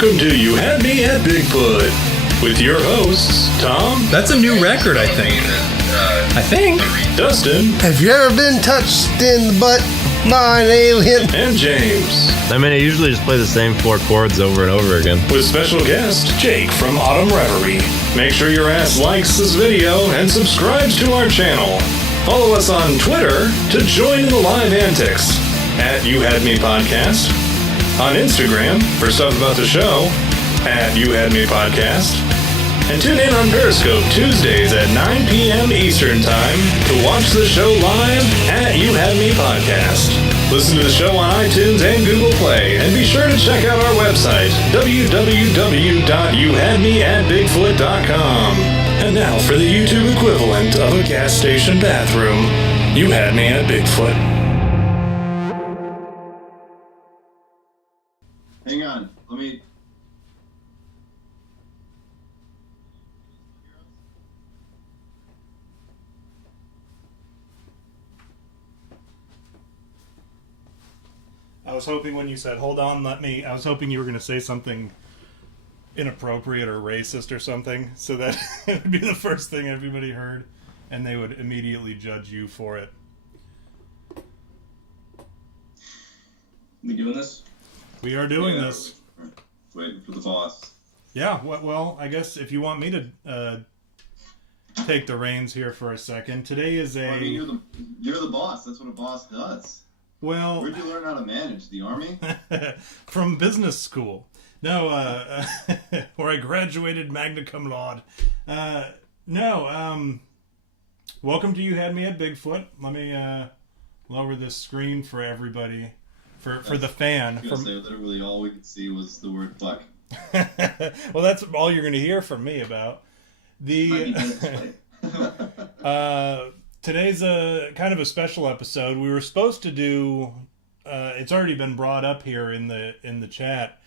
Welcome to You Had Me at Bigfoot with your hosts, Tom. That's a new record, I think. Dustin. Have you ever been touched in the butt by an alien? And James. I mean, I usually just play the same 4 chords over and over again. With special guest, Jake from Autumn Reverie. Make sure your ass likes this video and subscribes to our channel. Follow us on Twitter to join in the live antics at You Had Me Podcast. On Instagram for stuff about the show at You Had Me Podcast. And tune in on Periscope Tuesdays at 9 p.m. Eastern Time to watch the show live at You Had Me Podcast. Listen to the show on iTunes and Google Play, and be sure to check out our website, www.youhadmeatbigfoot.com. And now for the YouTube equivalent of a gas station bathroom, You Had Me at Bigfoot. Hang on, let me... I was hoping when you said, hold on, I was hoping you were going to say something inappropriate or racist or something, so that it would be the first thing everybody heard, and they would immediately judge you for it. We doing this? We are doing this. Waiting for the boss. Yeah, well, I guess if you want me to take the reins here for a second, today is a... Well, I mean, you're the boss. That's what a boss does. Well... Where'd you learn how to manage? The Army? From business school. No, where I graduated magna cum laude. Welcome to You Had Me at Bigfoot. Let me lower this screen for everybody. For the fan. I was gonna say, literally all we could see was the word fuck. Well, that's all you're going to hear from me about. Today's a kind of a special episode. We were supposed to do. It's already been brought up here in the chat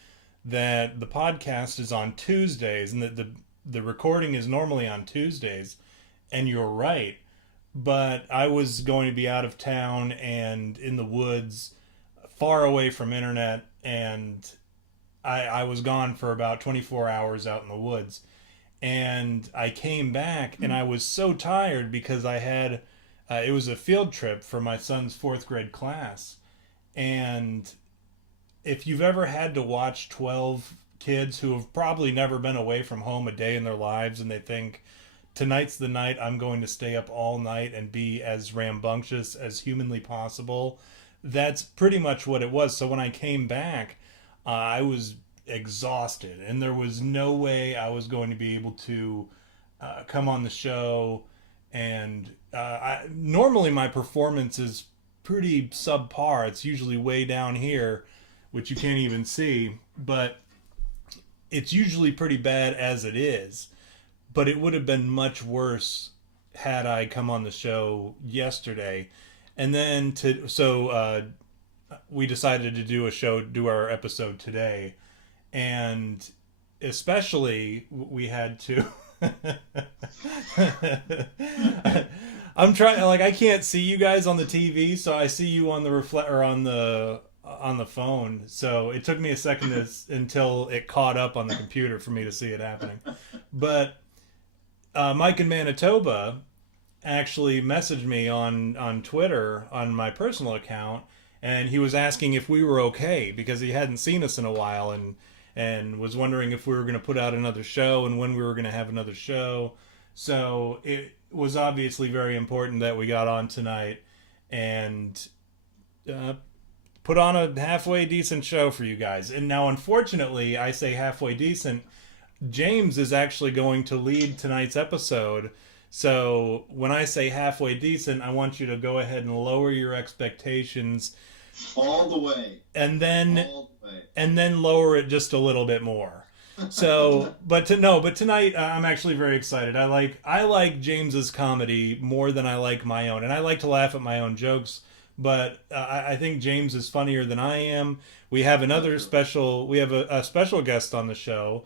that the podcast is on Tuesdays and that the recording is normally on Tuesdays, and you're right. But I was going to be out of town and in the woods, far away from internet, and I was gone for about 24 hours out in the woods. And I came back, and I was so tired because I had... it was a field trip for my son's 4th grade class. And if you've ever had to watch 12 kids who have probably never been away from home a day in their lives, and they think, tonight's the night I'm going to stay up all night and be as rambunctious as humanly possible... That's pretty much what it was. So when I came back, I was exhausted, and there was no way I was going to be able to come on the show. And normally my performance is pretty subpar. It's usually way down here, which you can't even see, but it's usually pretty bad as it is. But it would have been much worse had I come on the show yesterday. And then we decided to do our episode today, and especially we had to. I'm trying, I can't see you guys on the TV, so I see you on the on the phone. So it took me a second until it caught up on the computer for me to see it happening. But Mike in Manitoba actually messaged me on Twitter on my personal account, and he was asking if we were okay because he hadn't seen us in a while, and was wondering if we were going to put out another show and when we were going to have another show. So it was obviously very important that we got on tonight and put on a halfway decent show for you guys. And now, unfortunately, I say halfway decent, James is actually going to lead tonight's episode. So when I say halfway decent, I want you to go ahead and lower your expectations all the way, and then lower it just a little bit more. So, but tonight I'm actually very excited. I like James's comedy more than I like my own, and I like to laugh at my own jokes. But I think James is funnier than I am. We have a special guest on the show.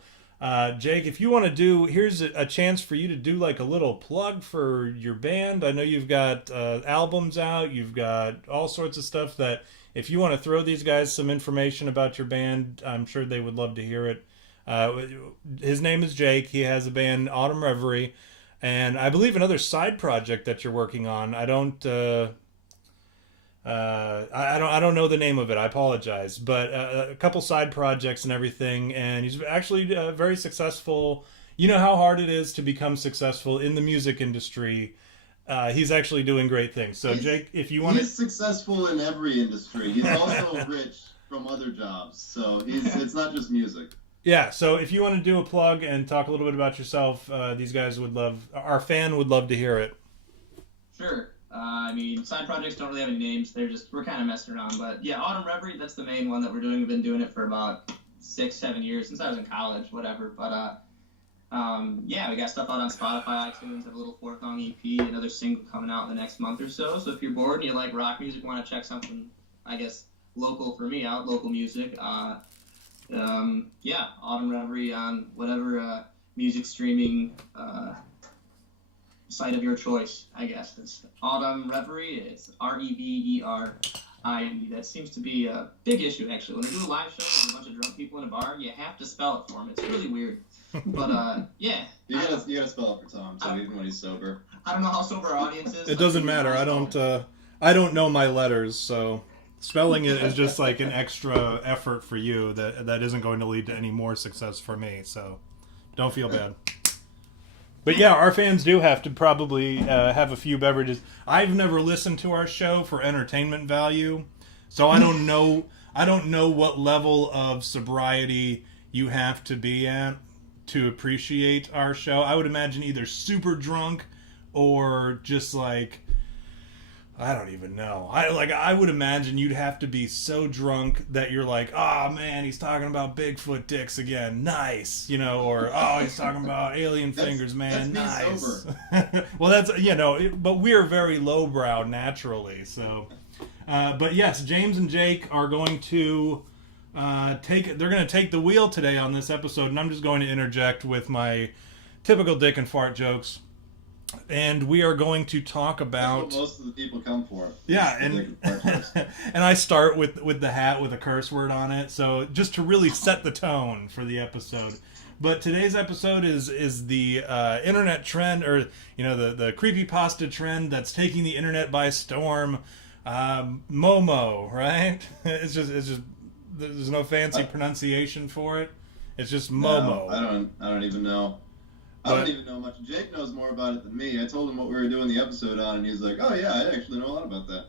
Jake, if you want to here's a chance for you to do like a little plug for your band. I know you've got albums out, you've got all sorts of stuff that if you want to throw these guys some information about your band, I'm sure they would love to hear it. His name is Jake. He has a band, Autumn Reverie, and I believe another side project that you're working on. I don't know the name of it. I apologize, but a couple side projects and everything. And he's actually very successful. You know how hard it is to become successful in the music industry. He's actually doing great things. So, Jake, if you want he's successful in every industry. He's also rich from other jobs. So it's not just music. Yeah. So if you want to do a plug and talk a little bit about yourself, these guys would love. Our fan would love to hear it. Sure. I mean, side projects don't really have any names. We're kind of messing around. But yeah, Autumn Reverie, that's the main one that we're doing. We've been doing it for about 6-7 years since I was in college, whatever. But yeah, we got stuff out on Spotify, iTunes, have a little 4-song EP, another single coming out in the next month or so. So if you're bored and you like rock music, want to check something, I guess, local for me out, local music, yeah, Autumn Reverie on whatever music streaming site of your choice, I guess. It's Autumn Reverie. It's Reverie. That seems to be a big issue, actually. When they do a live show with a bunch of drunk people in a bar, you have to spell it for them. It's really weird. But, yeah. You gotta spell it for Tom, so even when he's sober. I don't know how sober our audience is. It doesn't matter. I don't know my letters, so spelling it is just like an extra effort for you that isn't going to lead to any more success for me. So don't feel bad. But yeah, our fans do have to probably have a few beverages. I've never listened to our show for entertainment value, so I don't know what level of sobriety you have to be at to appreciate our show. I would imagine either super drunk or just like, I don't even know. I would imagine you'd have to be so drunk that you're like, oh man, he's talking about Bigfoot dicks again, nice, or oh, he's talking about alien fingers, man, that's nice. Well, that's but we're very lowbrow naturally, so. But yes, James and Jake are going to they're going to take the wheel today on this episode, and I'm just going to interject with my typical dick and fart jokes. And we are going to talk about... That's what most of the people come for. Yeah, and and I start with the hat with a curse word on it, so just to really set the tone for the episode. But today's episode is the internet trend, or the creepypasta trend that's taking the internet by storm. Momo, right? It's just there's no fancy pronunciation for it. It's just Momo. No, I don't even know. I don't even know much. Jake knows more about it than me. I told him what we were doing the episode on, and he was like, oh yeah, I actually know a lot about that.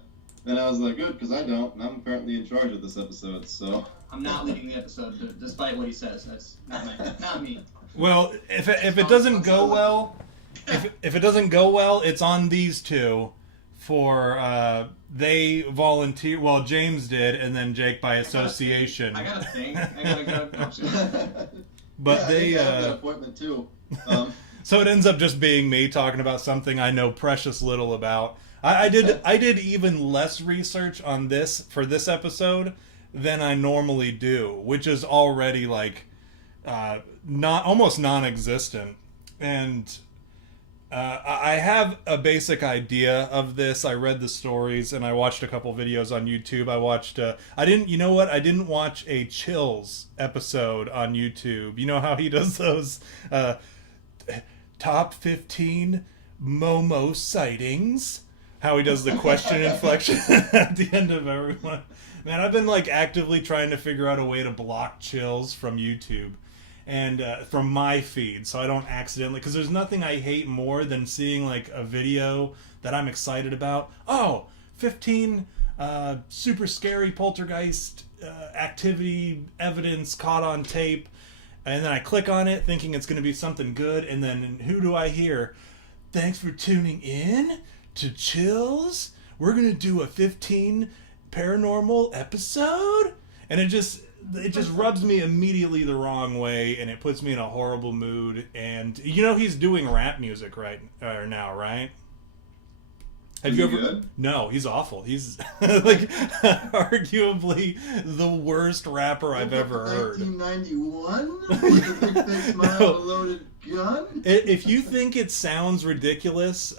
And I was like, good, because I don't, and I'm currently in charge of this episode, so... I'm not leading the episode, despite what he says. That's not me. Well, if it doesn't go well, if it doesn't go well, it's on these two for, they volunteer, well, James did, and then Jake by association. I got a thing. I gotta go. But yeah, they, I have an appointment too. So it ends up just being me talking about something I know precious little about. I did even less research on this for this episode than I normally do, which is already like almost non-existent. And I have a basic idea of this. I read the stories and I watched a couple videos on YouTube. I watched I didn't watch a Chills episode on YouTube. You know how he does those top 15 Momo sightings? How he does the question inflection at the end of everyone. Man, I've been like actively trying to figure out a way to block Chills from YouTube and from my feed, so I don't accidentally, because there's nothing I hate more than seeing like a video that I'm excited about. 15 super scary poltergeist activity evidence caught on tape, and then I click on it thinking it's going to be something good, and then who do I hear? Thanks for tuning in to Chills. We're going to do a 15 paranormal episode, and it just rubs me immediately the wrong way, and it puts me in a horrible mood. And he's doing rap music right now, right? Have you ever? Good? No, he's awful. He's like arguably the worst rapper I've ever heard. 1991 with a big fake smile and a loaded gun. If you think it sounds ridiculous,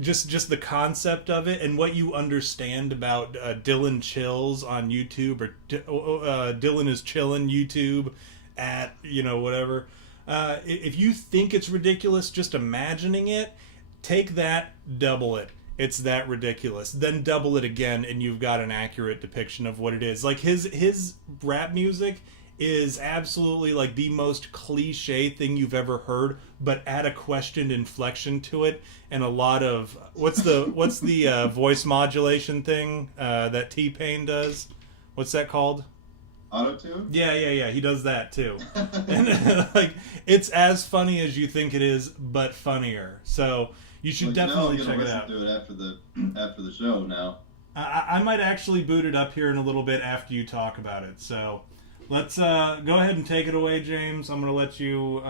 just the concept of it and what you understand about Dylan Chills on YouTube, or Dylan is Chillin' YouTube, at, whatever. If you think it's ridiculous, just imagining it, take that, double it. It's that ridiculous. Then double it again, and you've got an accurate depiction of what it is. Like, his rap music is absolutely like the most cliche thing you've ever heard, but add a questioned inflection to it, and a lot of what's the voice modulation thing that T-Pain does? What's that called? Auto-tune? Yeah. He does that too, and like it's as funny as you think it is, but funnier. So you should definitely check it out. Do it after the show now. I might actually boot it up here in a little bit after you talk about it. So. Let's go ahead and take it away, James. I'm going to let you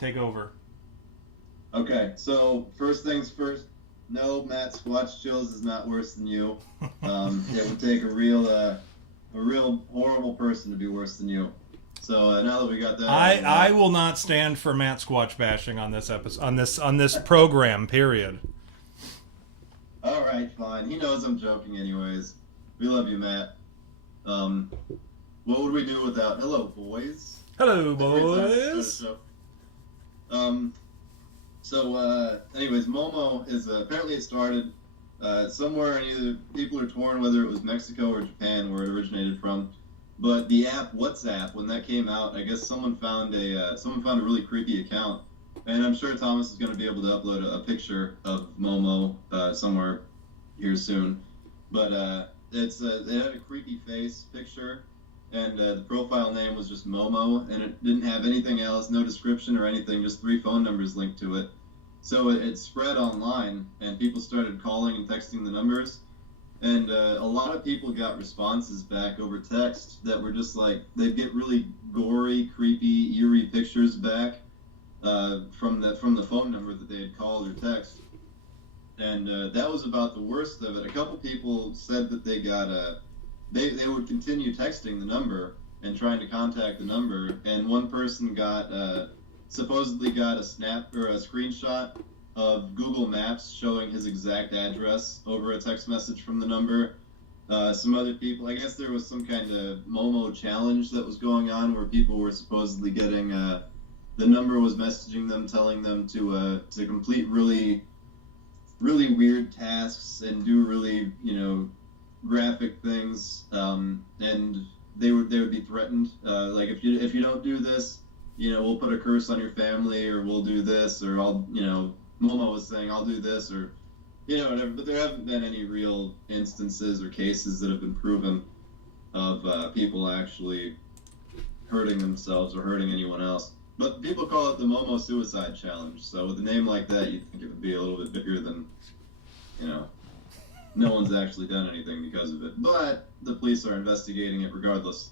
take over. Okay, so first things first. No, Matt Squatch Chills is not worse than you. It would take a real horrible person to be worse than you. So now that we got that, I will not stand for Matt Squatch bashing on this episode, on this program. Period. All right, fine. He knows I'm joking, anyways. We love you, Matt. What would we do without... Hello, boys. Hello, boys. Anyways, Momo is... apparently it started somewhere, and either people are torn whether it was Mexico or Japan where it originated from. But the app WhatsApp, when that came out, I guess someone found a really creepy account. And I'm sure Thomas is going to be able to upload a picture of Momo somewhere here soon. But it had a creepy face picture. And the profile name was just Momo, and it didn't have anything else, no description or anything, just 3 phone numbers linked to it. So it spread online, and people started calling and texting the numbers. And a lot of people got responses back over text that were just like, they'd get really gory, creepy, eerie pictures back from the phone number that they had called or text. And that was about the worst of it. A couple people said that they got they would continue texting the number and trying to contact the number, and one person supposedly got a snap or a screenshot of Google Maps showing his exact address over a text message from the number. Some other people, I guess there was some kind of Momo challenge that was going on where people were supposedly getting the number was messaging them, telling them to complete really, really weird tasks and do really, graphic things, and they would be threatened. Like if you don't do this, we'll put a curse on your family, or we'll do this, or Momo was saying I'll do this, or whatever. But there haven't been any real instances or cases that have been proven of people actually hurting themselves or hurting anyone else. But people call it the Momo Suicide Challenge. So with a name like that, you'd think it would be a little bit bigger than, no one's actually done anything because of it. But the police are investigating it regardless.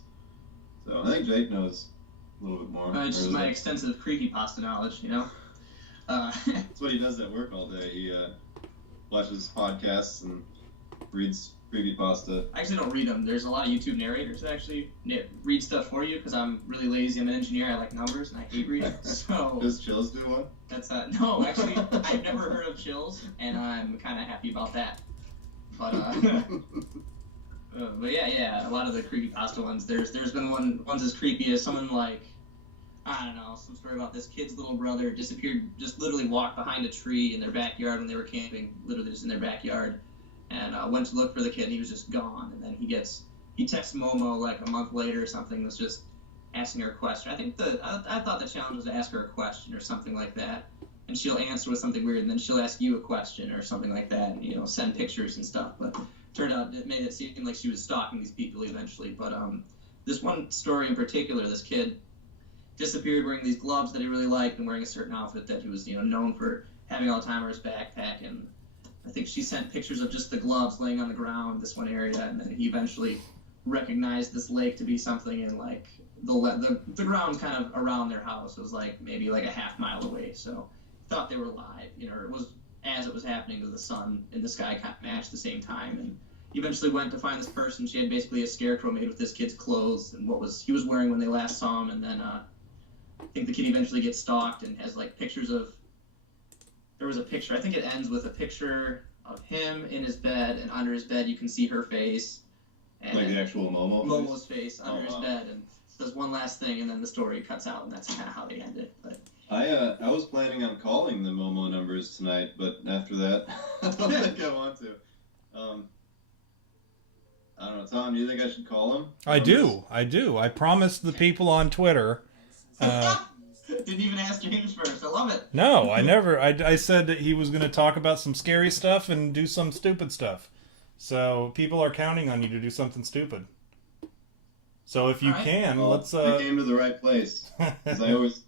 So I think Jake knows a little bit more. Just my extensive creepypasta knowledge, That's what he does at work all day. He watches podcasts and reads creepypasta. I actually don't read them. There's a lot of YouTube narrators that actually read stuff for you because I'm really lazy. I'm an engineer. I like numbers and I hate reading. So does Chills do one? That's no, actually, I've never heard of Chills, and I'm kind of happy about that. But but yeah, a lot of the creepypasta ones. There's been ones as creepy as someone like, I don't know, some story about this kid's little brother disappeared, just literally walked behind a tree in their backyard when they were camping, literally just in their backyard, and went to look for the kid, and he was just gone. And then he texts Momo like a month later or something, was just asking her a question. I thought the challenge was to ask her a question or something like that, and she'll answer with something weird, and then she'll ask you a question or something like that, and send pictures and stuff. But turned out it made it seem like she was stalking these people eventually. But this one story in particular, this kid disappeared wearing these gloves that he really liked and wearing a certain outfit that he was known for having all the time, or his backpack. And I think she sent pictures of just the gloves laying on the ground, this one area, and then he eventually recognized this lake to be something in like the ground kind of around their house. It was like maybe like a half mile away, so thought they were live. It was as it was happening to the sun and the sky kind of matched the same time. And he eventually went to find this person. She had basically a scarecrow made with this kid's clothes and what he was wearing when they last saw him. And then I think the kid eventually gets stalked and has like pictures of. There was a picture. I think it ends with a picture of him in his bed, and under his bed you can see her face. And like the actual Momo? Momo's face under his bed, and says one last thing, and then the story cuts out, and that's kind of how they end it. But I was planning on calling the Momo numbers tonight, but after that, I don't think I want to. I don't know, Tom. Do you think I should call him? I do. I promised the people on Twitter. Didn't even ask James first. I love it. No, I never. I said that he was going to talk about some scary stuff and do some stupid stuff. So people are counting on you to do something stupid. So if you can, well, let's. I came to the right place, because I always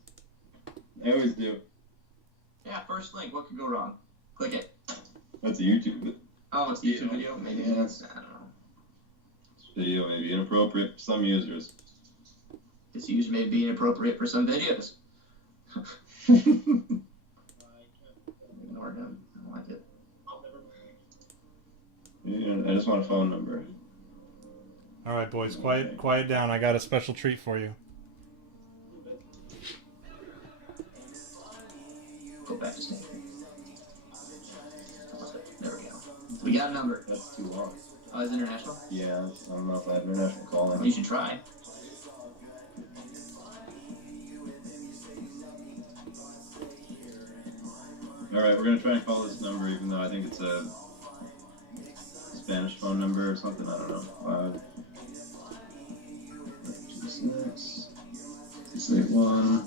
do. Yeah, first link. What could go wrong? Click it. That's a YouTube. Oh, it's a YouTube video. Maybe Yeah. it's, I don't know. This video may be inappropriate for some users. This user may be inappropriate for some videos. Ignore him. I don't like it. Yeah, I just want a phone number. All right, boys, quiet down. I got a special treat for you. Go back to Snake. There we go. We got a number. That's too long. Oh, it's international? Yeah, I don't know if I have international calling. You should try. Alright, we're gonna try and call this number, even though I think it's a Spanish phone number or something. I don't know. 526 681.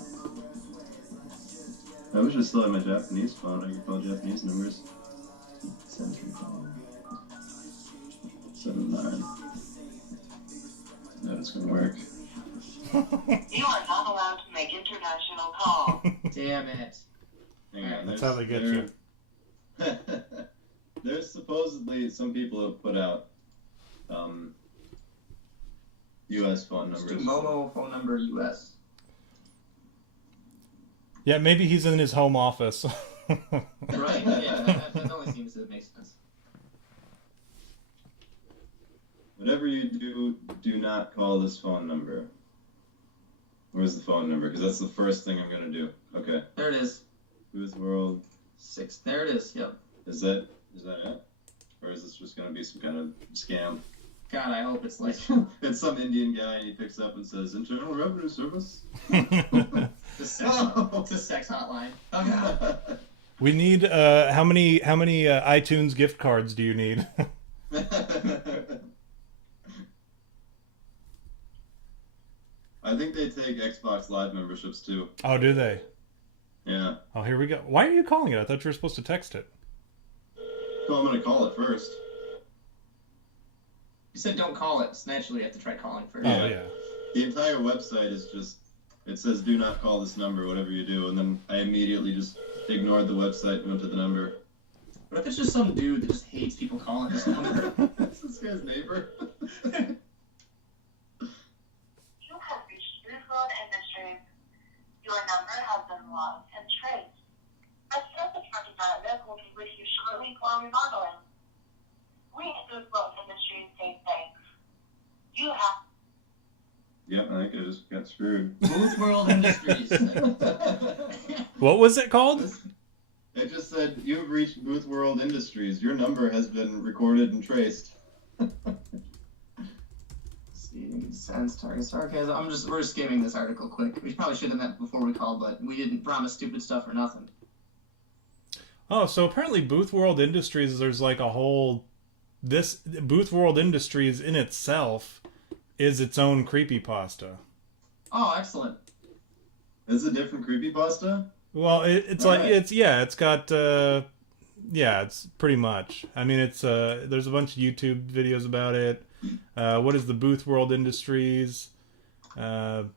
I wish I still had my Japanese phone. I could call Japanese numbers. 79. That's gonna work. You are not allowed to make international calls. Damn it. Hang on, That's how they get you. There's supposedly some people who have put out U.S. phone Just numbers. do Momo phone number US. Yeah, maybe he's in his home office. Right, yeah, that only seems to make sense. Whatever you do, do not call this phone number. Where's the phone number? Because that's the first thing I'm gonna do. Okay. There it is. Who's World? 6. There it is, yep. Is that it? Or is this just gonna be some kind of scam? God, I hope it's like... It's some Indian guy and he picks up and says, Internal Revenue Service? the sex hotline. Oh, God. We need how many iTunes gift cards do you need? I think they take Xbox Live memberships too. Oh, do they? Yeah. Oh, here we go. Why are you calling it? I thought you were supposed to text it. So I'm gonna call it first. You said don't call it, so naturally you have to try calling first. Oh, yeah. The entire website is just, it says do not call this number, whatever you do, and then I immediately just ignored the website and went to the number. What if it's just some dude that just hates people calling this number? That's this guy's neighbor. You have reached Bigfoot Industries. Your number has been logged and traced. A service representative will be with you shortly for remodeling. We at Bigfoot Industries say thanks. You have... Yep, I think I just got screwed. Booth World Industries. What was it called? It just said, you have reached Booth World Industries. Your number has been recorded and traced. Sense, target, sarcasm. We're just skimming this article quick. We probably should have met before we called, but we didn't promise stupid stuff or nothing. Oh, so apparently Booth World Industries, there's like a whole... This Booth World Industries in itself is its own creepypasta. Oh, excellent. Is it a different creepypasta? Well, it's All like, right. it's got, yeah, it's pretty much. I mean, it's, there's a bunch of YouTube videos about it. What is the Booth World Industries? Well,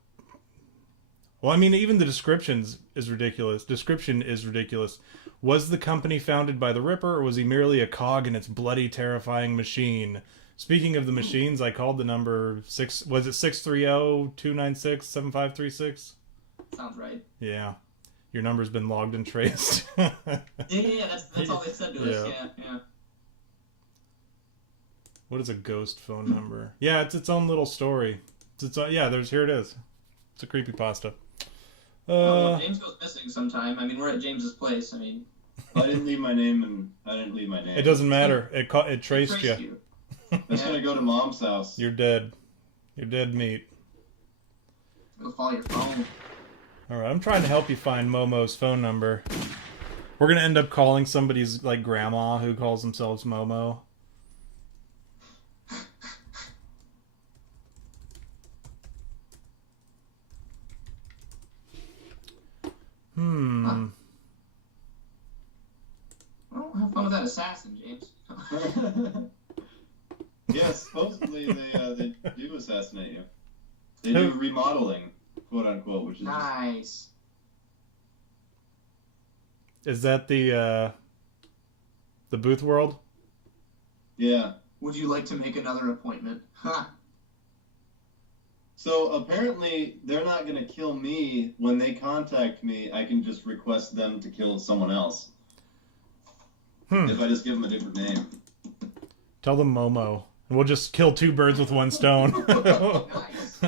I mean, even the description is ridiculous. Was the company founded by the Ripper, or was he merely a cog in its bloody, terrifying machine? Speaking of the machines, I called the number 6... Was it 630-296-7536? Sounds right. Yeah. Your number's been logged and traced. Yeah, that's all they said to us. Yeah. What is a ghost phone number? Yeah, it's its own little story. Here it is. It's a creepypasta. Well, James goes missing sometime. I mean, we're at James's place. I mean, I didn't leave my name. It doesn't matter. It traced you. I'm just gonna go to Mom's house. You're dead. You're dead meat. Go follow your phone. All right, I'm trying to help you find Momo's phone number. We're gonna end up calling somebody's like grandma who calls themselves Momo. Huh. Well, have fun with that assassin, James. Yeah, supposedly they do assassinate you. They do remodeling, quote unquote, which is Nice. Is that the Booth World? yeah. Would you like to make another appointment? Huh. So apparently they're not gonna kill me. When they contact me, I can just request them to kill someone else. If I just give them a different name. Tell them Momo. And we'll just kill two birds with one stone. Nice.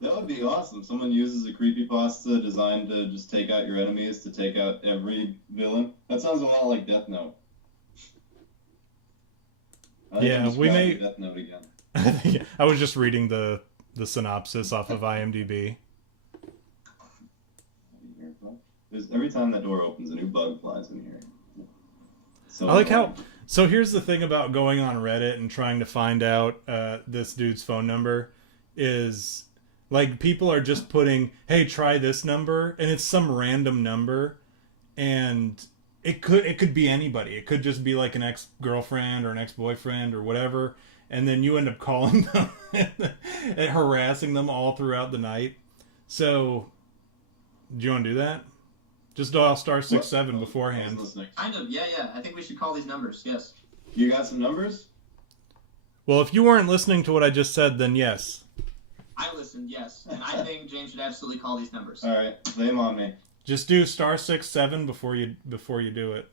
That would be awesome. Someone uses a creepypasta designed to just take out your enemies, to take out every villain. That sounds a lot like Death Note. I think Yeah, I'm we may- Death Note again. I was just reading the synopsis off of IMDb. Every time that door opens, a new bug flies in here. So I like how... So here's the thing about going on Reddit and trying to find out this dude's phone number is... Like, people are just putting, hey, try this number, and it's some random number, and it could be anybody. It could just be like an ex-girlfriend or an ex-boyfriend or whatever, and then you end up calling them and harassing them all throughout the night. So, do you want to do that? Just dial *67 beforehand. Kind of, yeah. I think we should call these numbers, yes. You got some numbers? Well, if you weren't listening to what I just said, then yes. I listened, yes. And I think James should absolutely call these numbers. Alright, lay them on me. Just do *67 before you do it.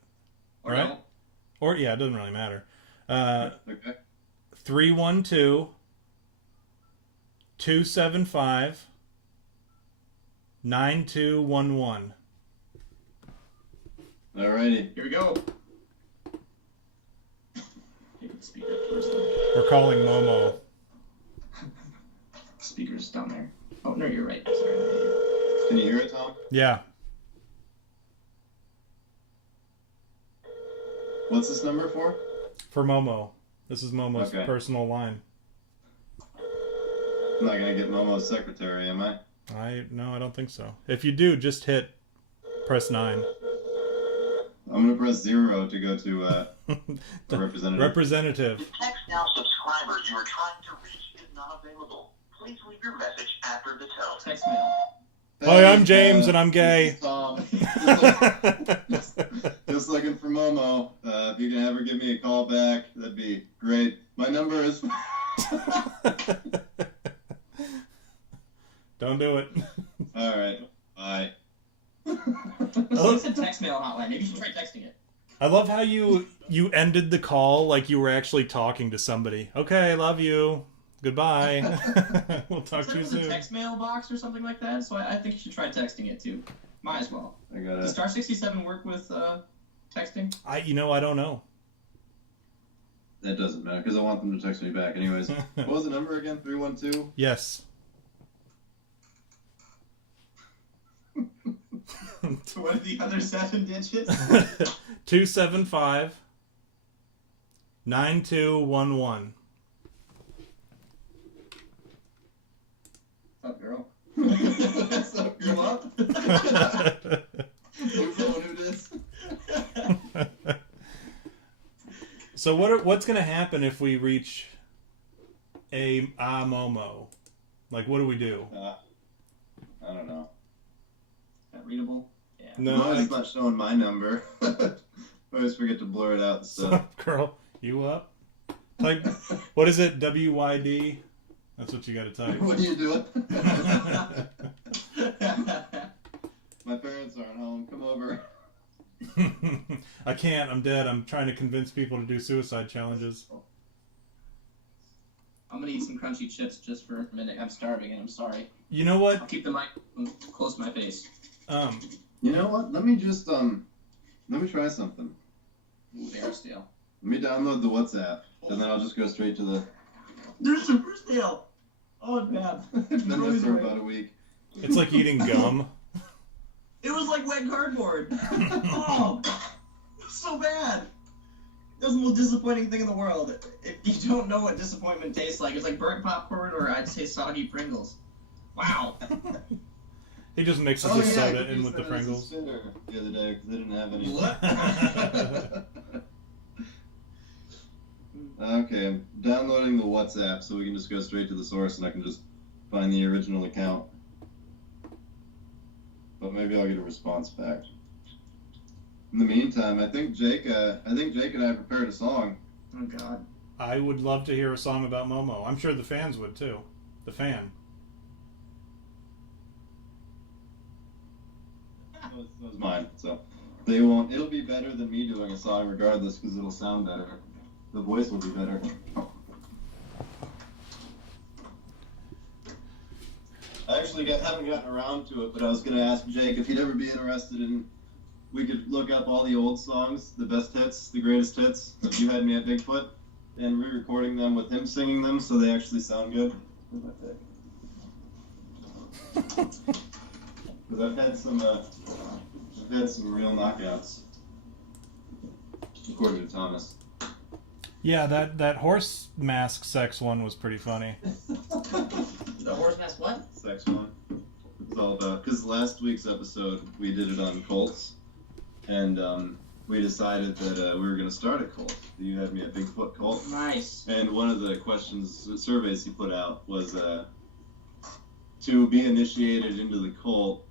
Or Right? no. Or, yeah, it doesn't really matter. Okay. 312-275-9211. Alrighty. Here we go. Take the speaker first. We're calling Momo. Speaker's down there. Oh, no, you're right. Sorry. Can you hear it, Tom? Yeah. What's this number for? For Momo. This is Momo's Okay. personal line. I'm not gonna get Momo's secretary, am I? No, I don't think so. If you do, just press 9. I'm gonna press 0 to go to the representative. Representative. Text now subscriber you are trying to reach is not available. Please leave your message after the tone. Text mail. Hi, I'm James and I'm gay. This is Tom. Just looking for Momo. If you can ever give me a call back, that'd be great. My number is... Don't do it. Alright, bye. It's a text mail hotline. Maybe you should try texting it. I love how you ended the call like you were actually talking to somebody. Okay, love you. Goodbye. We'll talk to you Is there a soon. text mail box or something like that? So I think you should try texting it too. Might as well. I got Does it. *67 work with texting? I don't know. That doesn't matter, because I want them to text me back anyways. What was the number again? 312? Yes. What are the other 7 digits? 275-9211. What's up, girl? What's up, girl? You up? Who's the one who dis? So what's gonna happen if we reach a Momo? Like, what do we do? I don't know. Is that readable? Yeah. No, Mine's not showing my number. I always forget to blur it out and stuff. girl, you up? Type. What is it? WYD. That's what you got to type. What are you doing? My parents aren't home. Come over. I can't. I'm dead. I'm trying to convince people to do suicide challenges. I'm gonna eat some crunchy chips just for a minute. I'm starving and I'm sorry. You know I'll what? keep the mic close to my face. You know what? Let me just let me try something. Ooh, they are stale. Let me download the WhatsApp, and then I'll just go straight to the. They're super stale. Oh, it's bad. Been there for about a week. It's like eating gum. It was like wet cardboard. Oh, it's so bad. It was the most disappointing thing in the world. If you don't know what disappointment tastes like, it's like burnt popcorn or I'd say soggy Pringles. Wow. He just mixes the soda in with the Pringles. The other day because they didn't have any. What? Okay, I'm downloading the WhatsApp so we can just go straight to the source and I can just find the original account. But maybe I'll get a response back. In the meantime, I think Jake and I prepared a song. Oh God. I would love to hear a song about Momo. I'm sure the fans would too. The fan. That was mine. So they won't. It'll be better than me doing a song regardless because it'll sound better. The voice will be better. I actually haven't gotten around to it, but I was going to ask Jake if he'd ever be interested in. We could look up all the old songs, the best hits, the greatest hits of You Had Me at Bigfoot, and re-recording them with him singing them so they actually sound good. Because I've had some real knockouts, according to Thomas. Yeah, that horse mask sex one was pretty funny. The horse mask what? Sex one. It's all about, because last week's episode we did it on Colts, and we decided that we were going to start a cult. You Had Me at Bigfoot cult. Nice. And one of the surveys he put out was to be initiated into the cult,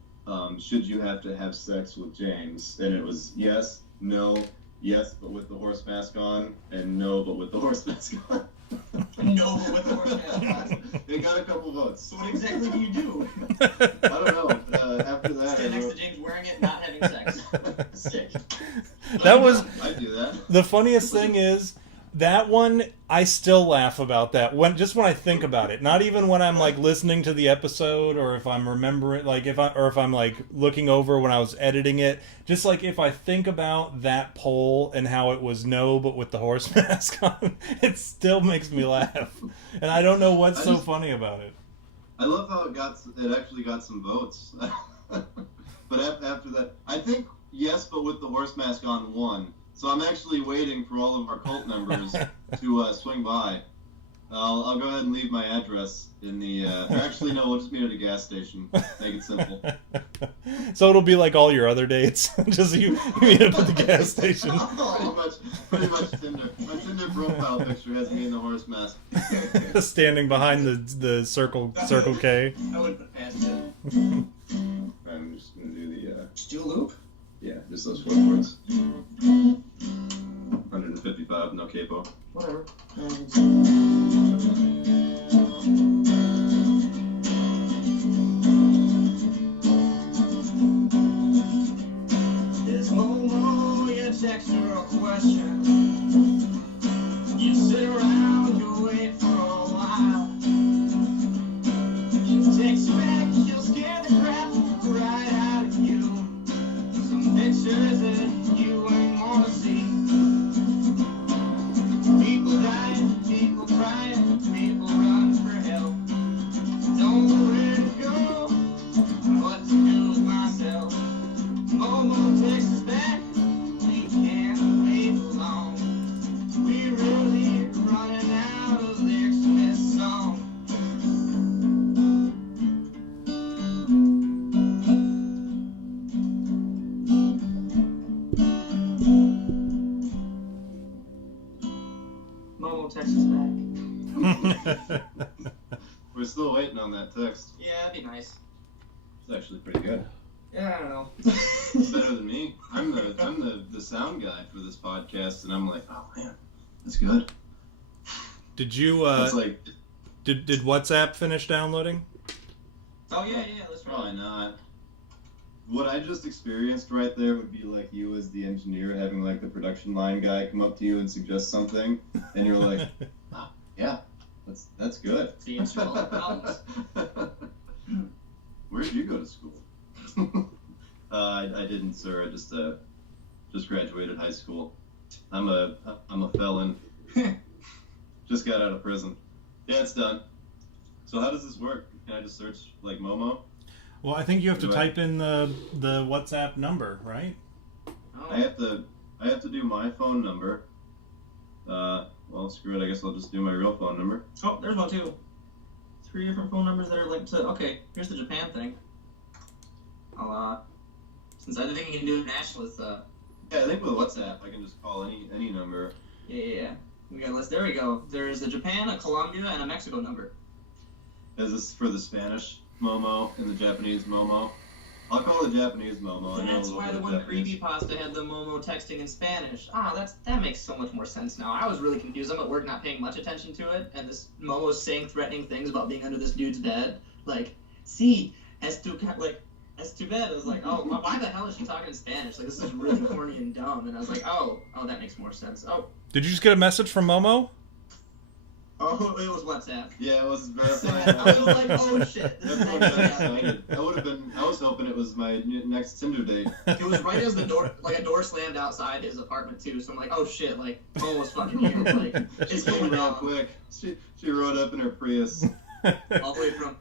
should you have to have sex with James? And it was yes, no, yes, but with the horse mask on, and no, but with the horse mask on. No, but with the horse mask on. They got a couple votes. So what exactly do you do? I don't know. After that, Stand next to James wearing it, not having sex. Sick. That was I do that. the funniest thing is that one. I still laugh about that when I think about it. Not even when I'm like listening to the episode or if I'm remembering, like if I'm like looking over when I was editing it. Just like if I think about that poll and how it was no, but with the horse mask on, it still makes me laugh. And I don't know what's so funny about it. I love how it actually got some votes. But after that, I think yes, but with the horse mask on won. So I'm actually waiting for all of our cult members to swing by. I'll go ahead and leave my address in the. Or actually, no, we'll just meet at a gas station. Make it simple. So it'll be like all your other dates. Just you meet up at the gas station. pretty much Tinder. My Tinder profile picture has me in the horse mask. Standing behind the circle K. I would put past it. I'm just gonna do the. Just do a loop? Yeah, just those 4 chords. 155, no capo. Whatever. Is Momo your text or a question? You sit around, you wait for a while. She takes you back, she'll scare the crap right out of you. Some pictures that you ain't wanna see. People dying, people crying, people running for help. Don't know where to go, what to do with myself. Momo takes us back, we can't wait long. We really running out of lyrics in this song. Momo texts us back. We're still waiting on that text. Yeah, that'd be nice. It's actually pretty good. Yeah, I don't know. It's better than me. I'm the sound guy for this podcast, and I'm like, oh man, that's good. Did you It's like did WhatsApp finish downloading? Oh yeah, that's right. probably not. What I just experienced right there would be like you as the engineer having like the production line guy come up to you and suggest something, and you're like, oh, yeah, that's good. The instrumental albums. Where did you go to school? I didn't, sir. I just graduated high school. I'm a felon. Just got out of prison. Yeah, it's done. So how does this work? Can I just search like Momo? Well, I think you have to Do I- type in the WhatsApp number, right? Oh. I have to do my phone number. Well, screw it. I guess I'll just do my real phone number. Oh, there's one too. 3 different phone numbers that are linked to. Okay, here's the Japan thing. I'll since I think you can do international with Yeah, I think with WhatsApp I can just call any number. yeah. We got a list. There we go. There's a Japan, a Colombia, and a Mexico number. Is this for the Spanish Momo and the Japanese Momo? I'll call the Japanese Momo. I know a That's little why bit the of one Japanese. creepypasta had the Momo texting in Spanish. That makes so much more sense now. I was really confused. I'm at work not paying much attention to it, and this Momo's saying threatening things about being under this dude's bed. Like, si, es tu bed. I was like, oh, why the hell is she talking in Spanish? Like, this is really corny and dumb. And I was like, oh, that makes more sense. Did you just get a message from Momo? Oh, it was WhatsApp. Yeah, it was I verified. was like, oh shit, this is Everyone got actually excited. I was hoping it was my next Tinder date. It was right as the door, like a door slammed outside his apartment too. So I'm like, oh shit, like Momo's fucking here. Like, it's She going came real down. quick. She rode up in her Prius. All the way from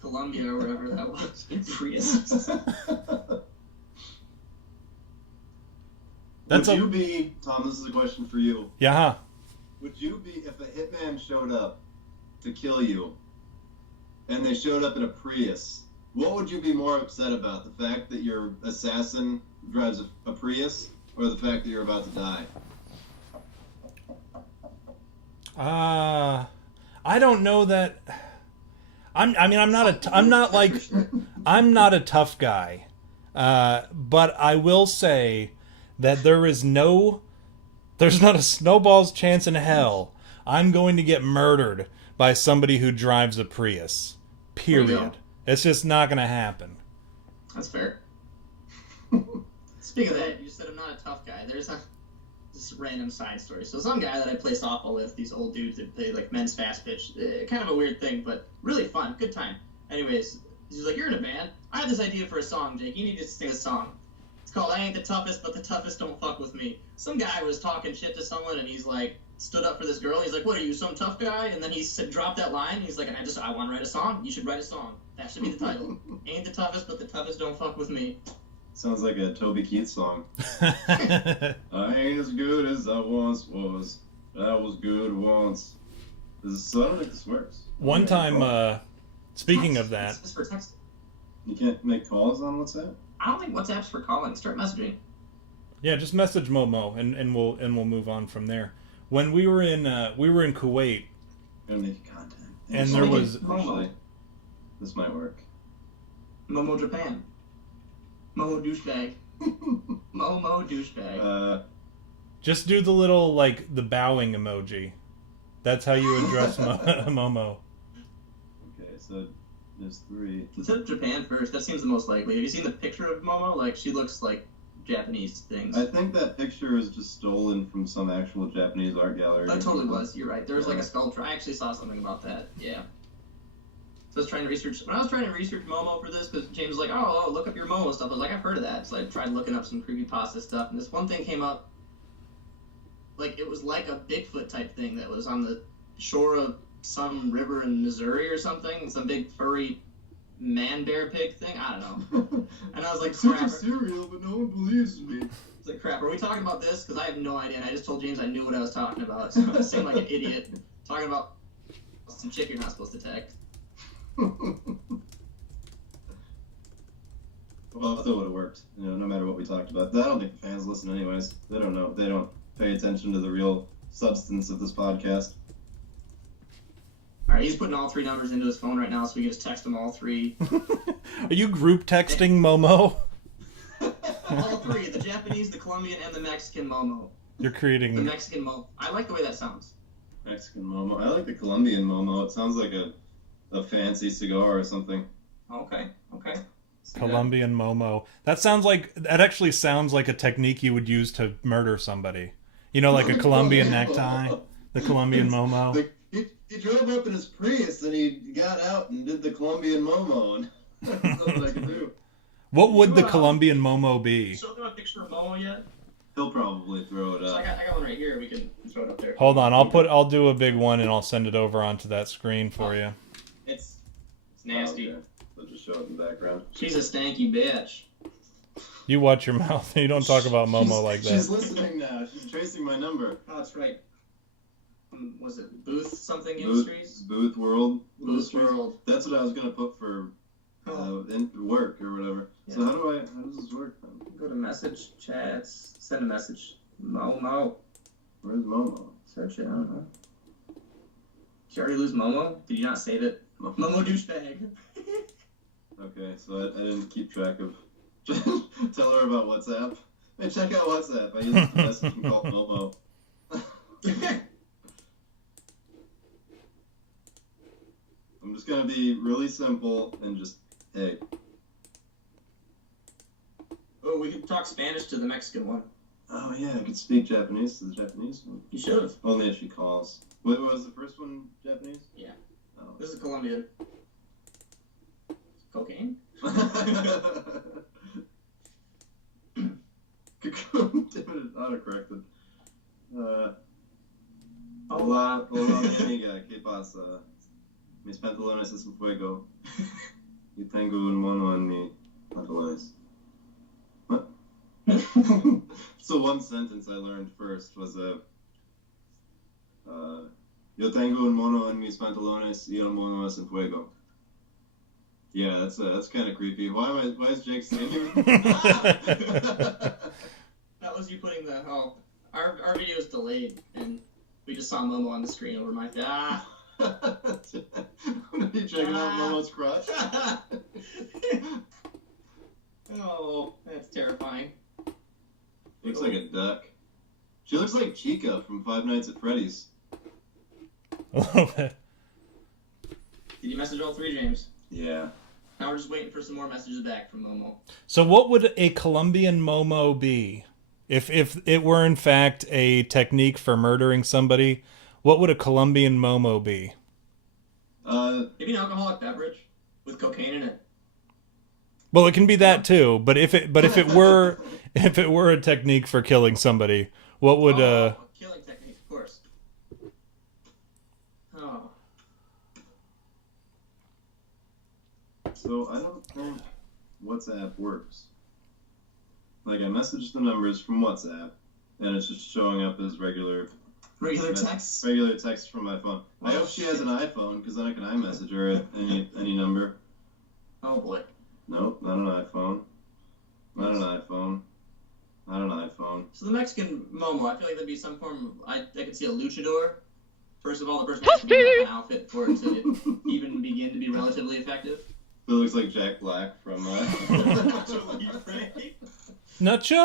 Colombia or wherever that was. In Prius. That's Would a- you be, Tom, this is a question for you. Yeah. Would you be, if a hitman showed up to kill you, and they showed up in a Prius, what would you be more upset about? The fact that your assassin drives a Prius, or the fact that you're about to die? I don't know that. I'm not a tough guy, but I will say that there's not a snowball's chance in hell I'm going to get murdered by somebody who drives a Prius. There you go. Period. It's just not going to happen. That's fair. Speaking of that, you said I'm not a tough guy. There's this random side story. So some guy that I play softball with, these old dudes that play like men's fast pitch, kind of a weird thing, but really fun, good time. Anyways, he's like, you're in a band. I have this idea for a song, Jake. You need to sing a song. It's called I Ain't the Toughest, but the Toughest Don't Fuck With Me. Some guy was talking shit to someone, and he's like, stood up for this girl. He's like, what are you, some tough guy? And then he said, dropped that line. He's like, I want to write a song. You should write a song. That should be the title. Ain't the toughest, but the toughest don't fuck with me. Sounds like a Toby Keith song. I ain't as good as I once was. I was good once. So I don't think this works. One time, speaking of that, It's for texting. You can't make calls on WhatsApp? I don't think WhatsApp's for calling. Start messaging. yeah, just message Momo and we'll move on from there. When we were in Kuwait, Gonna make content. and there was Actually, this might work. Momo Japan. Momo douchebag. Momo douchebag. just do the little like the bowing emoji. That's how you address Momo. Okay, so there's 3. Instead of Japan first, that seems the most likely. Have you seen the picture of Momo? Like, she looks like Japanese things. I think that picture is just stolen from some actual Japanese art gallery. That totally was. You're right. There was like a sculpture. I actually saw something about that. Yeah. So I was trying to research. When I was trying to research Momo for this, because James was like, oh, look up your Momo stuff. I was like, I've heard of that. So I tried looking up some creepypasta stuff, and this one thing came up. Like, it was like a Bigfoot type thing that was on the shore of some river in Missouri or something. Some big furry man bear pig thing. I don't know. And I was like, Such crap. a cereal, but no one believes me. It's like, crap, are we talking about this? Because I have no idea, and I just told James I knew what I was talking about. So I seemed like an idiot talking about some chick you're not supposed to text. Well, I thought it would have worked, no matter what we talked about. I don't think the fans listen anyways. They don't know. They don't pay attention to the real substance of this podcast. All right, he's putting all 3 numbers into his phone right now, so we can just text him all 3. Are you group texting Momo? All 3, the Japanese, the Colombian, and the Mexican Momo. You're The creating. Mexican Momo. I like the way that sounds. Mexican Momo. I like the Colombian Momo. It sounds like a fancy cigar or something. Okay. Colombian Momo. That actually sounds like a technique you would use to murder somebody. You know, like a Colombian necktie. The Colombian Momo. He drove up in his Prius and he got out and did the Colombian Momo. And that's something I could do. What would the Colombian Momo be? Show them a picture of Momo yet? He'll probably throw it So up. I got one right here. We can throw it up there. Hold on, I'll do a big one and I'll send it over onto that screen for you. It's nasty. Oh, okay. So just show it in the background. She's a stanky bitch. You watch your mouth. You don't talk about Momo like that. She's listening now. She's tracing my number. Oh, that's right. Was it Booth something Industries? Booth World. Booth World. That's what I was gonna put for work or whatever. Yeah. So how does this work then? Go to message, chats, send a message. Momo. Where's Momo? Search it, I don't know. Did you already lose Momo? Did you not save it? Momo douchebag. Okay, so I didn't keep track of. Tell her about WhatsApp. Hey, check out WhatsApp. I use the message and call Momo. I'm just gonna be really simple and just, hey. Oh, we could talk Spanish to the Mexican one. Oh yeah, I could speak Japanese to the Japanese one. You should have. Only if she calls. What was the first one? Japanese? Yeah. Oh. This is Colombian. Cocaine? Autocorrected. Hola, mi amiga, ¿qué pasa? Mis pantalones es un fuego. Y tengo un mono en mi pantalones. What? So one sentence I learned first was yo tengo un mono en mis pantalones y el mono es un fuego. Yeah, that's kind of creepy. Why is Jake singing? That was you putting the our video is delayed and we just saw Momo on the screen over my I'm gonna be checking out Momo's crotch. Oh, that's terrifying. Looks like a duck. She looks like Chica from Five Nights at Freddy's. A little bit. Did you message all three, James? Yeah. Now we're just waiting for some more messages back from Momo. So what would a Colombian Momo be? If it were in fact a technique for murdering somebody, what would a Colombian Momo be? Maybe an alcoholic beverage with cocaine in it. Well, it can be that too. But if it were a technique for killing somebody, what would killing technique, of course. Oh. So I don't think WhatsApp works. Like I messaged the numbers from WhatsApp, and it's just showing up as regular text. Regular text from my phone. I hope she has an iPhone, because then I can iMessage her at any number. Oh boy. Nope, not an iPhone. Not an iPhone. Not an iPhone. So the Mexican Momo, I feel like that'd be some form. I could see a luchador. First of all, the person has to be an outfit for it to even begin to be relatively effective. It looks like Jack Black from Nacho?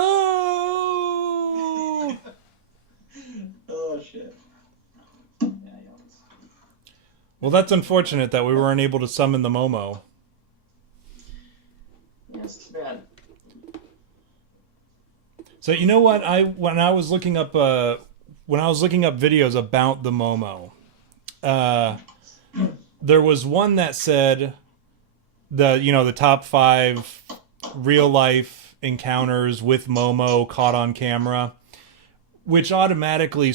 Oh shit. Well, that's unfortunate that we weren't able to summon the Momo. Yeah, it's too bad. So you know what? When I was looking up videos about the Momo, there was one that said the top 5 real life encounters with Momo caught on camera, which automatically,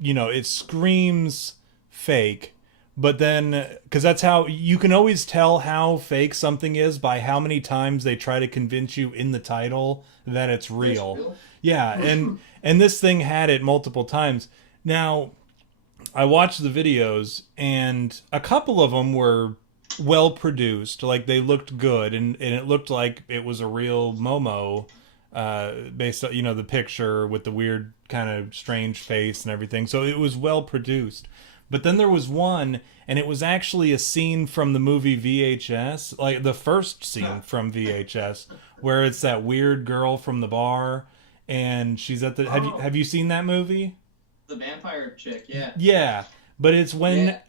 it screams fake. But then, because that's how you can always tell how fake something is by how many times they try to convince you in the title that it's real. Yeah, and this thing had it multiple times. Now, I watched the videos, and a couple of them were well produced, like they looked good, and it looked like it was a real Momo, based on the picture with the weird kind of strange face and everything. So it was well produced. But then there was one, and it was actually a scene from the movie VHS, like the first scene from VHS, where it's that weird girl from the bar, and she's at the. Have you seen that movie? The vampire chick, yeah. Yeah, but it's when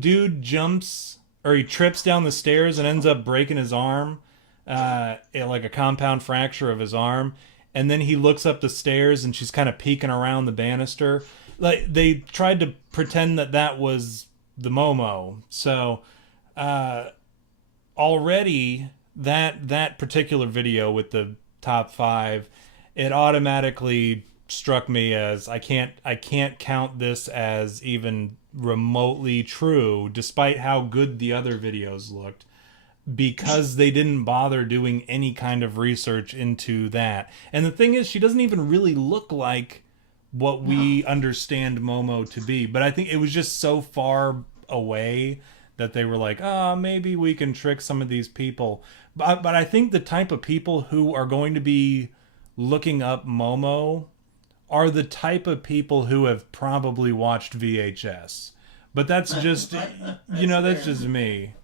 dude jumps or he trips down the stairs and ends up breaking his arm, like a compound fracture of his arm, and then he looks up the stairs and she's kind of peeking around the banister. Like they tried to pretend that was the Momo. So already that particular video with the top 5, it automatically struck me as I can't count this as even remotely true, despite how good the other videos looked, because they didn't bother doing any kind of research into that. And the thing is, she doesn't even really look like what we understand Momo to be. But I think it was just so far away that they were like, oh, maybe we can trick some of these people. But I think the type of people who are going to be looking up Momo are the type of people who have probably watched VHS. But that's just, that's just me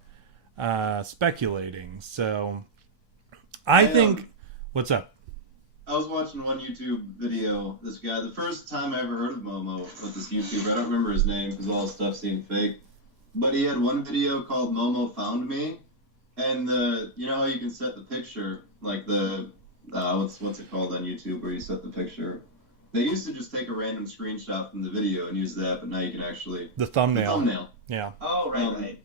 speculating. So I think, what's up? I was watching one YouTube video. This guy, the first time I ever heard of Momo with this YouTuber, I don't remember his name because all his stuff seemed fake. But he had one video called Momo Found Me, and you know how you can set the picture, like the what's it called on YouTube where you set the picture. They used to just take a random screenshot from the video and use that, but now you can actually the thumbnail. Yeah. Oh, right.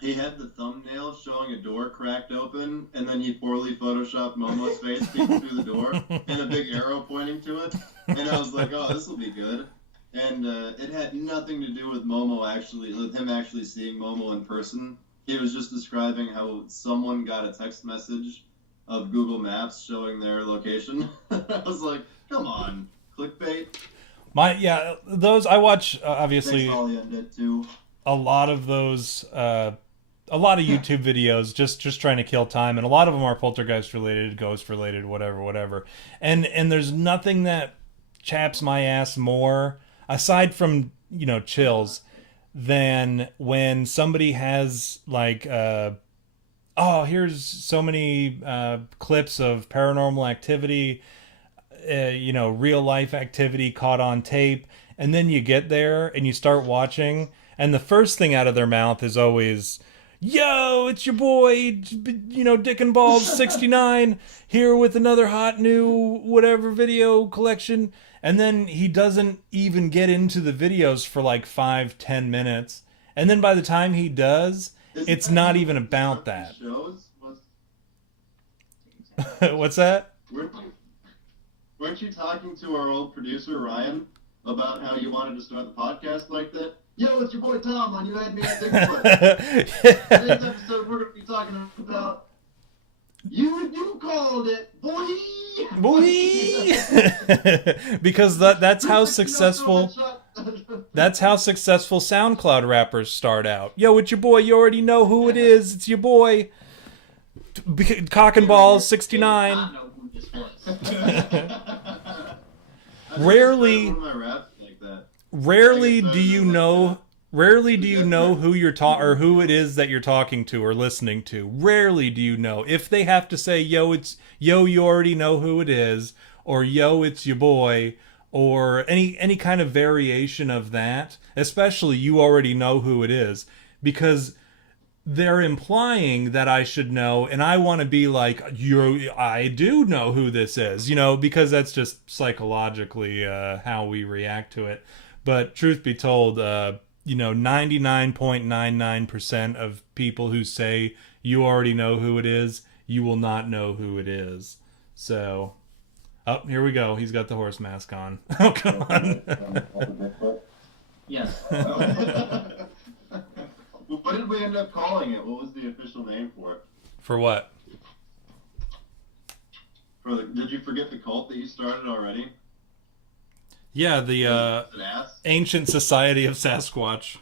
He had the thumbnail showing a door cracked open, and then he poorly photoshopped Momo's face peeking through the door, and a big arrow pointing to it. And I was like, oh, this will be good. And it had nothing to do with with him actually seeing Momo in person. He was just describing how someone got a text message of Google Maps showing their location. I was like, come on, clickbait. Those I watch obviously Did too. a lot of those. A lot of YouTube videos just trying to kill time, and a lot of them are poltergeist related, ghost related, whatever. And there's nothing that chaps my ass more, aside from chills, than when somebody has like here's so many clips of paranormal activity, real life activity caught on tape, and then you get there and you start watching, and the first thing out of their mouth is always, yo, it's your boy, Dick and Balls 69 here with another hot new whatever video collection. And then he doesn't even get into the videos for like 5-10 minutes. And then by the time he does, it's not even about that. What's that? Weren't you talking to our old producer, Ryan, about how you wanted to start the podcast like that? Yo, it's your boy Tom on You Had Me at Bigfoot. Today's episode, we're going to be talking about you called it, boy. Because that's how successful SoundCloud rappers start out. Yo, it's your boy. You already know who it is. It's your boy, Cock and Balls 69. Rarely do you know who you're or who it is that you're talking to or listening to. Rarely do you know. If they have to say, yo, you already know who it is, or yo, it's your boy, or any kind of variation of that, especially you already know who it is, because they're implying that I should know, and I want to be like, I do know who this is, because that's just psychologically how we react to it. But truth be told, 99.99% of people who say you already know who it is, you will not know who it is. So, here we go. He's got the horse mask on. Oh, come on. Yes. What did we end up calling it? What was the official name for it? For what? Did you forget the cult that you started already? Yeah, the Ancient Society of Sasquatch.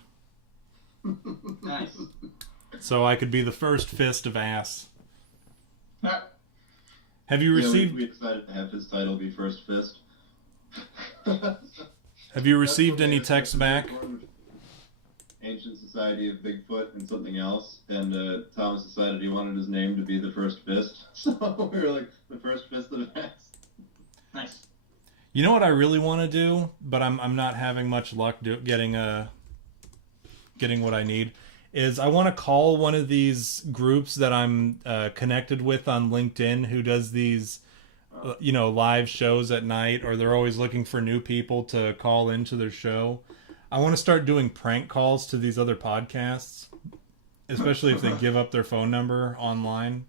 Nice. So I could be the first fist of ass. Have you received? We'd be excited to have his title be First Fist. Have you received any texts back? Ancient Society of Bigfoot and something else, and Thomas decided he wanted his name to be the First Fist, so we were like the First Fist of ass. Nice. You know what I really want to do, but I'm not having much luck getting what I need, is I want to call one of these groups that I'm connected with on LinkedIn who does these live shows at night, or they're always looking for new people to call into their show. I want to start doing prank calls to these other podcasts, especially if they give up their phone number online.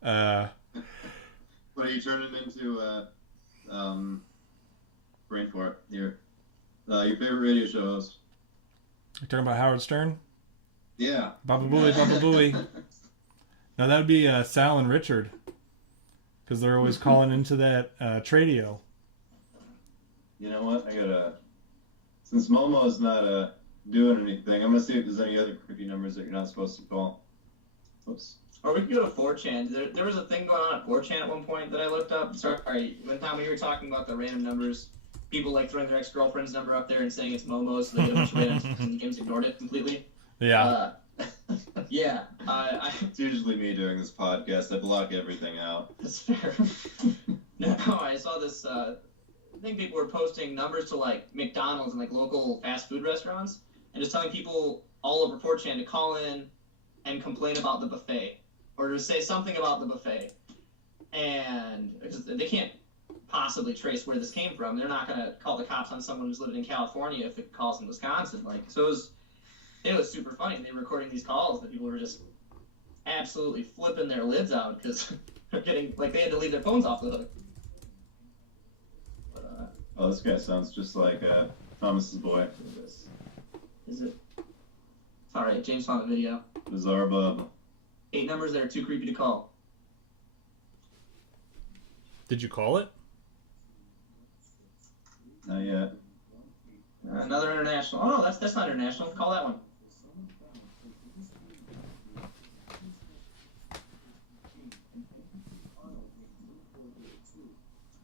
But you turn it into brain fart. Here. Your favorite radio show host. You're talking about Howard Stern? Yeah. Baba Booey, Baba Booey. No, that would be Sal and Richard. Because they're always calling into that Tradio. You know what? Since Momo's not doing anything, I'm gonna see if there's any other creepy numbers that you're not supposed to call. Whoops. Or we could go to 4chan. There was a thing going on at 4chan at one point that I looked up. Sorry, one time we were talking about the random numbers, people like throwing their ex-girlfriend's number up there and saying it's Momo's, so they get a bunch of random and the game's ignored it completely. Yeah. Yeah. It's usually me doing this podcast. I block everything out. That's fair. No, I saw this. I think people were posting numbers to like McDonald's and like local fast food restaurants, and just telling people all over 4chan to call in and complain about the buffet, or to say something about the buffet, and they can't possibly trace where this came from. They're not gonna call the cops on someone who's living in California if the call's in Wisconsin. Like, so it was super funny. They were recording these calls that people were just absolutely flipping their lids out because they're getting like they had to leave their phones off the hook. But, Oh, this guy sounds just like Thomas's boy. is it? Sorry, James found the video. Bizarre Bob. 8 numbers that are too creepy to call. Did you call it? Not yet. Another international. Oh no, that's not international. Call that one.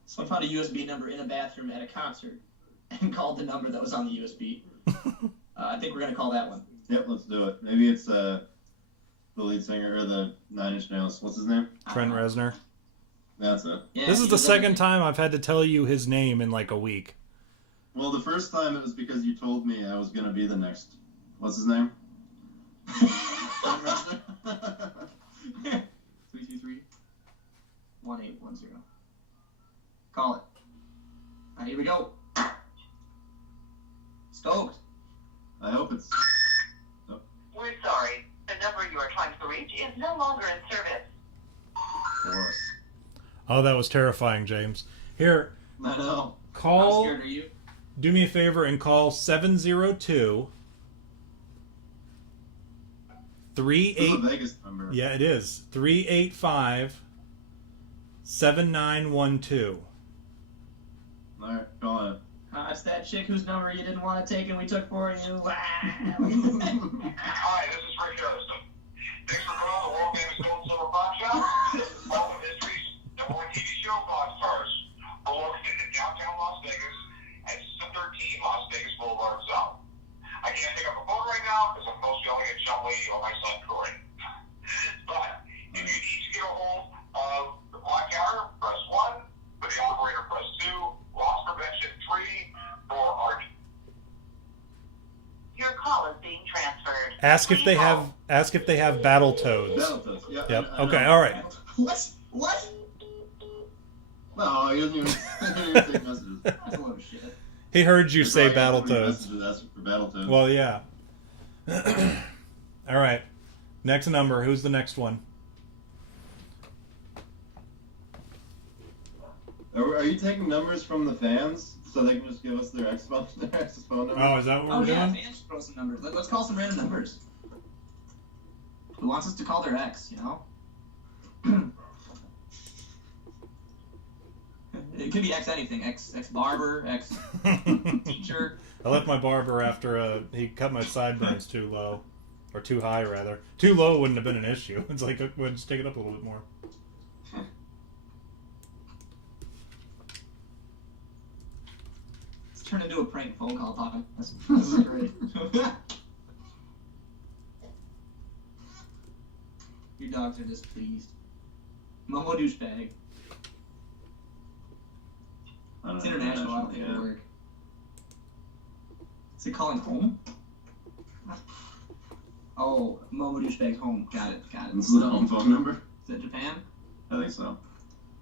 Someone found a USB number in a bathroom at a concert and called the number that was on the USB. I think we're gonna call that one. Yep, let's do it. Maybe it's the lead singer or the Nine Inch Nails. What's his name? Trent Reznor. That's it. Yeah, This is he the was second time I've had to tell you his name in like a week. Well, the first time it was because you told me I was going to be the next. What's his name? 323-1810. Call it. Alright, here we go. Stoked. I hope it's... We're sorry. The number you are trying to reach is no longer in service. Of course. Oh, that was terrifying, James. Here, I know. How call... scared are you? Do me a favor and call 702 This is a 38. Vegas number. Yeah, it is 385 7912. Alright, call it. It's that chick whose number you didn't want to take and we took for you. Hi, this is Rick Dustin. Thanks for calling the world famous Gold Silver Pawn Shop. All of history's #1 TV show, Pawn Stars. We're located in downtown Las Vegas at 13 Las Vegas Boulevard South. I can't pick up a phone right now because I'm mostly yelling at Chumley or my son Corey. But if you need to get a hold of the Black Hour, press 1. For the operator, press 2. Loss prevention 3. For our... Your call is being transferred. Ask if they have Battletoads. Battletoads. Yeah, Yep. I know. Okay. All right. What? No, he doesn't even take messages. That's a load of shit. He heard you say Probably got 3 Battletoads. messages asking for Battletoads. Well, yeah. All right. Next number. Who's the next one? Are you taking numbers from the fans so they can just give us their phone number? Oh, is that what Oh we're yeah, doing? fans should throw some numbers. Let's call some random numbers. Who wants us to call their ex, you know? It could be ex anything. Ex barber, ex teacher. I left my barber after he cut my sideburns too low. Or too high, rather. Too low wouldn't have been an issue. It's like, we'll just take it up a little bit more. Let's turn into a prank phone call talking. This is great. Your dogs are displeased. Momo douchebag. It's international. I don't think it'll work. Is it calling home? Oh, Momo douchebag's home. Got it. This is the home phone number? Is it Japan? I think so.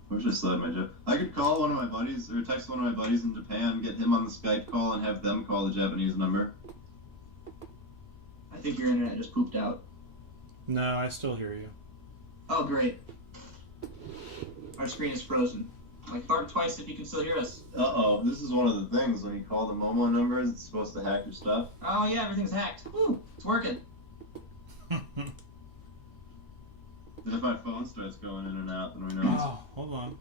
Wish I still had my job. I could call one of my buddies, or text one of my buddies in Japan, get him on the Skype call, and have them call the Japanese number. I think your internet just pooped out. No, I still hear you. Oh, great. Our screen is frozen. Like, bark twice if you can still hear us. Uh-oh, this is one of the things when you call the Momo numbers, it's supposed to hack your stuff. Oh, yeah, everything's hacked. Woo, it's working. And if my phone starts going in and out, then we know it's... Oh, hold on.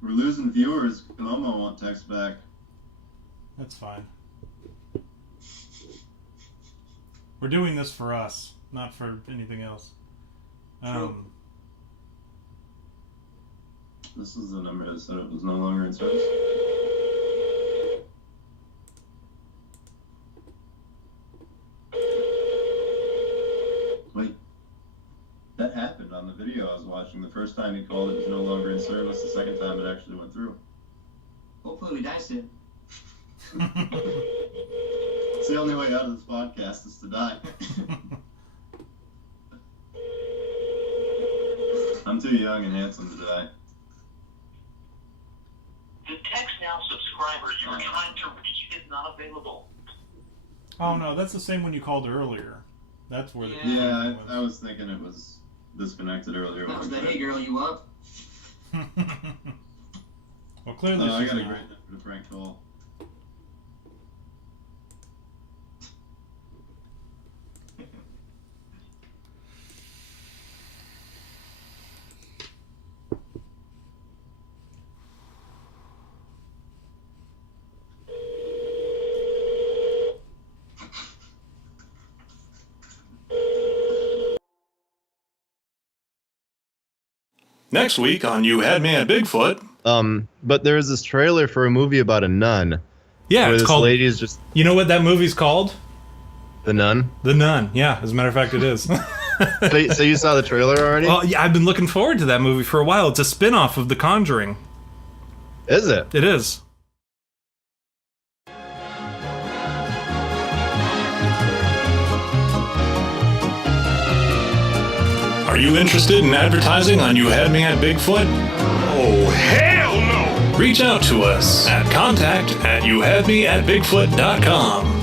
We're losing viewers. Momo won't text back. That's fine. We're doing this for us, not for anything else. This is the number that said it was no longer in service. Wait. That happened on the video I was watching. The first time he called, it was no longer in service. The second time, it actually went through. Hopefully we die soon. It's the only way out of this podcast is to die. I'm too young and handsome to die. The text now subscriber you are trying to reach is not available. Oh no, that's the same one you called earlier. That's where the Yeah, I was thinking it was disconnected earlier. That was the hey girl, you up? Well, clearly I she's got a not. great number to prank call. Next week on You Had Me at Bigfoot. But there was this trailer for a movie about a nun. Yeah, where it's this called. lady is just You know what that movie's called? the nun. The Nun. Yeah, as a matter of fact, it is. So you saw the trailer already? Well, yeah, I've been looking forward to that movie for a while. It's a spin-off of The Conjuring. Is it? It is. Are you interested in advertising on You Had Me at Bigfoot? Oh, hell no! Reach out to us at contact@youhadmeatbigfoot.com.